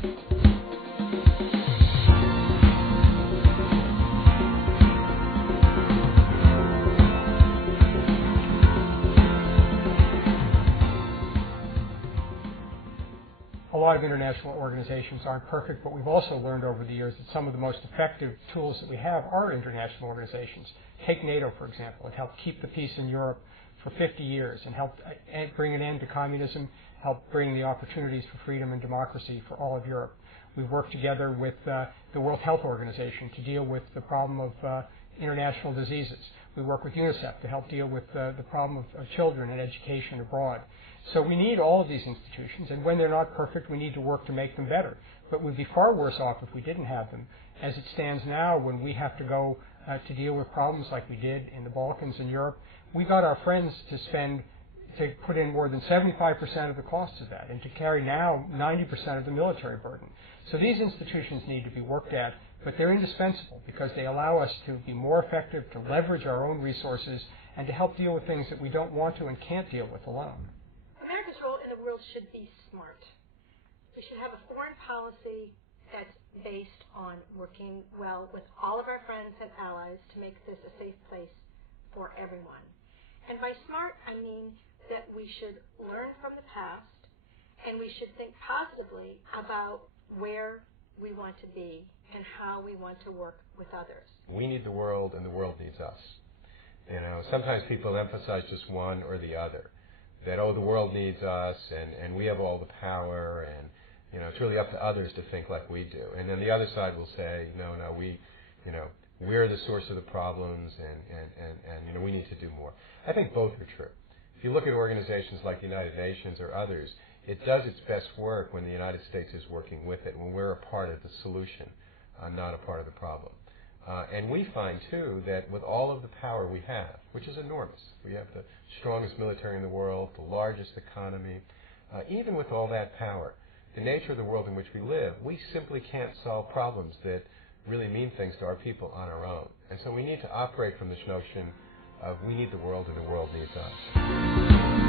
A lot of international organizations aren't perfect, but we've also learned over the years that some of the most effective tools that we have are international organizations. Take NATO, for example. It helped keep the peace in Europe for 50 years and helped bring an end to communism, helped bring the opportunities for freedom and democracy for all of Europe. We've worked together with the World Health Organization to deal with the problem of international diseases. We work with UNICEF to help deal with the problem of children and education abroad. So we need all of these institutions, and when they're not perfect, we need to work to make them better. But we'd be far worse off if we didn't have them. As it stands now, when we have to go to deal with problems like we did in the Balkans and Europe, we got our friends to put in more than 75% of the costs of that, and to carry now 90% of the military burden. So these institutions need to be worked at, but they're indispensable because they allow us to be more effective, to leverage our own resources, and to help deal with things that we don't want to and can't deal with alone. America's role in the world should be smart. We should have a foreign policy that's based on working well with all of our friends and allies to make this a safe place for everyone. And by smart, I mean that we should learn from the past, and we should think positively about where we want to be and how we want to work with others. We need the world, and the world needs us. You know, sometimes people emphasize just one or the other. That, oh, the world needs us, and we have all the power, and, you know, it's really up to others to think like we do. And then the other side will say, no, we're the source of the problems, and you know, we need to do more. I think both are true. If you look at organizations like the United Nations or others, it does its best work when the United States is working with it, when we're a part of the solution, not a part of the problem. And we find, too, that with all of the power we have, which is enormous, we have the strongest military in the world, the largest economy, even with all that power, the nature of the world in which we live, we simply can't solve problems that really mean things to our people on our own. And so we need to operate from this notion of we need the world and the world needs us.